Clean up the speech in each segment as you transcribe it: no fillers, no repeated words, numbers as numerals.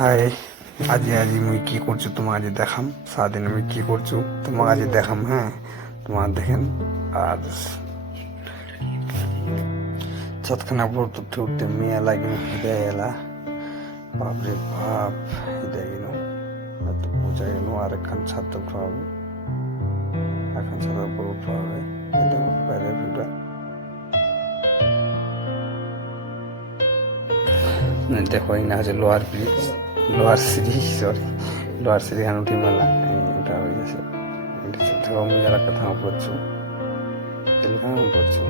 High, আজি মুই কি করছো তোমার আজি দেখাম। সারাদিন আমি কি করছো তোমার আজি দেখাম। হ্যাঁ, তোমার দেখেন। আর ছাদখানা পড়তে উঠতে উঠতে মেয়ে লাগিন হৃদয় এলা। বাপরে বাপ, হৃদয় গেল এত বোঝা গেল। আর একখান ছাদ উঠা হবে, এখন ছাদের উপর উঠা হবে। বাইরের ভিউটা দেখো, এই না হচ্ছে লোহার ব্রিজ, লোহার সিঁড়ি, সরি লোহার সিঁড়ি এখন উঠি মেলা এটা হয়ে গেছে। আমি যারা কথা পড়ছো পড়ছো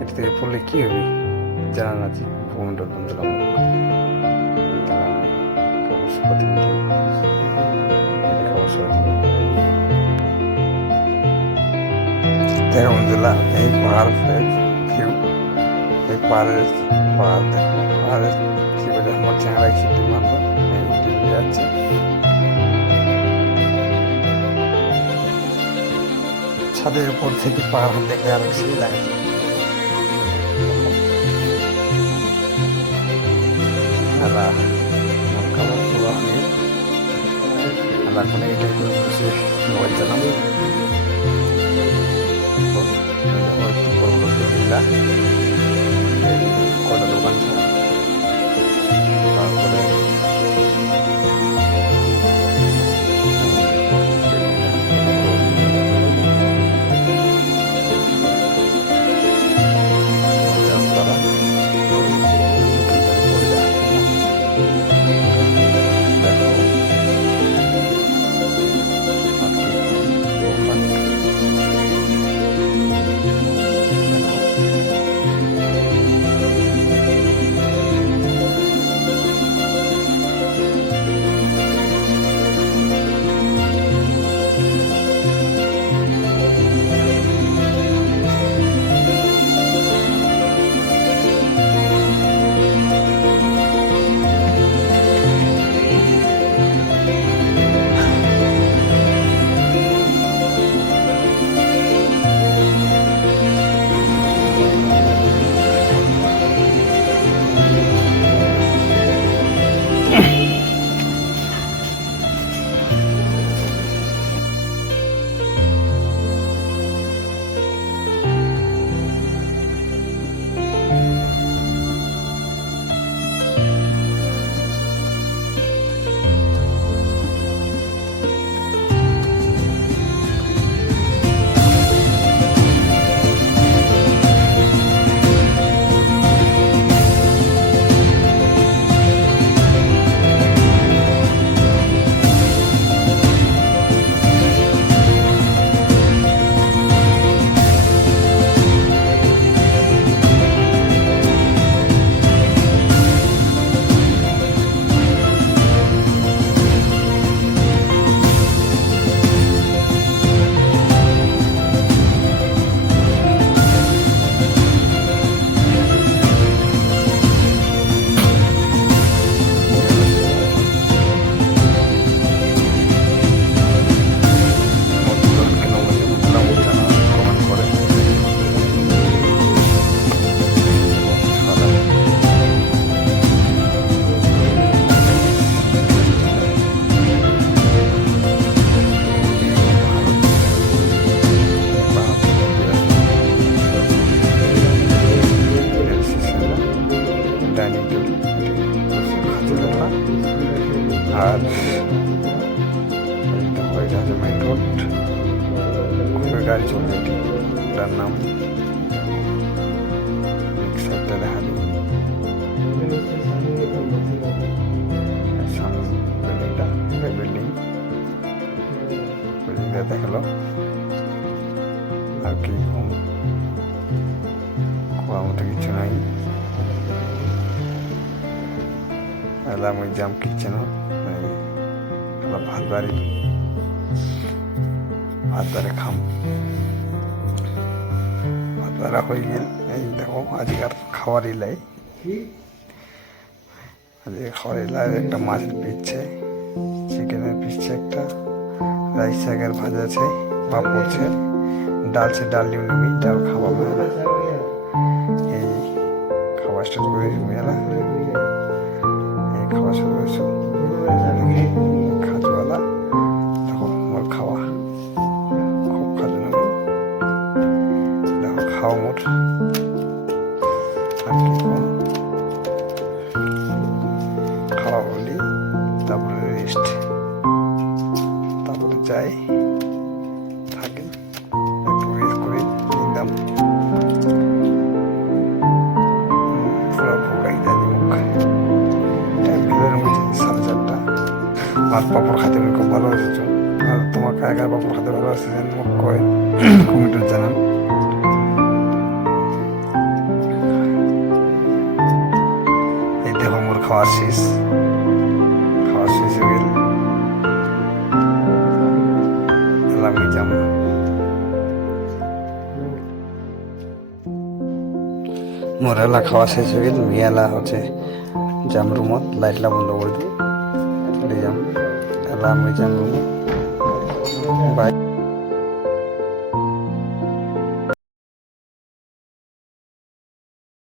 এটা থেকে পড়লে কি হবে জানা আছে। ভূমিটা বন্ধুরা দেখো বন্ধুরা, এই পাহাড় ভিউ, এই পাহাড়ের দেখো। আর কি বলে আমার চ্যাংড়ায় খেতে মারলো যাচ্ছে। ছাদের উপর থেকে পাহাড় দেখে আর সেই লাগে। মেলা মন খাবার পুরো আমি মেলা করে এটাই করে বসে মোবাইল চালাম। কটা দোকান ছিল, তারপরে ডাইনিং টেবিল, খাঁচে লোহা। আর এটা হচ্ছে মেন রোড, খুবই গাড়ি চলছে। এটার নাম সাইডটা দেখা যায়। সামনে বিল্ডিংটা দেখালো। আর কি খোয়ার মতো কিছু নাই। এলাম ওই জাম কিচেন, ভাত বাড়ি খাম। ভাত বাড়া হয়ে গেল। এই দেখো আজকার খাওয়ারই লাই, আজকে খাওয়ারই লাই একটা মাছের পিসছে, চিকেনের পিসছে একটা, রাইস শাকের ভাজা আছে, পাঁপড় আছে, ডাল আছে, ডাল নিবি ডাল খাওয়া মেলা। এই খাবার স্টার্ট করে মেলা। এই খাওয়া শুরু হয়েছে খাজওয়ালা দেখো মোর খাওয়া খুব খাজু নেবে দেখো খাও মোর আর কি কম খাওয়া বলি তারপরে রেস্ট তারপরে যাই থাকি একটু রেস্ট করে নিলাম পুরো ভোগাই যায় মুখ সাড়ে 4টা আর পাপড় খাতে আমি খুব ভালো হয়েছে আর তোমাকে একা পাপড় খাতে ভালো আছে মুখ কয় কমেন্টে জানান এই দেখো মোর খাওয়া শেষ হয়ে গেল আমি যাম মোর এলা খাওয়া শেষ হয়ে গেল মেয়েলা হচ্ছে যাম রুমত লাইটলা বন্ধ করে দিই যাম এলা আমি যাম রুমত বাই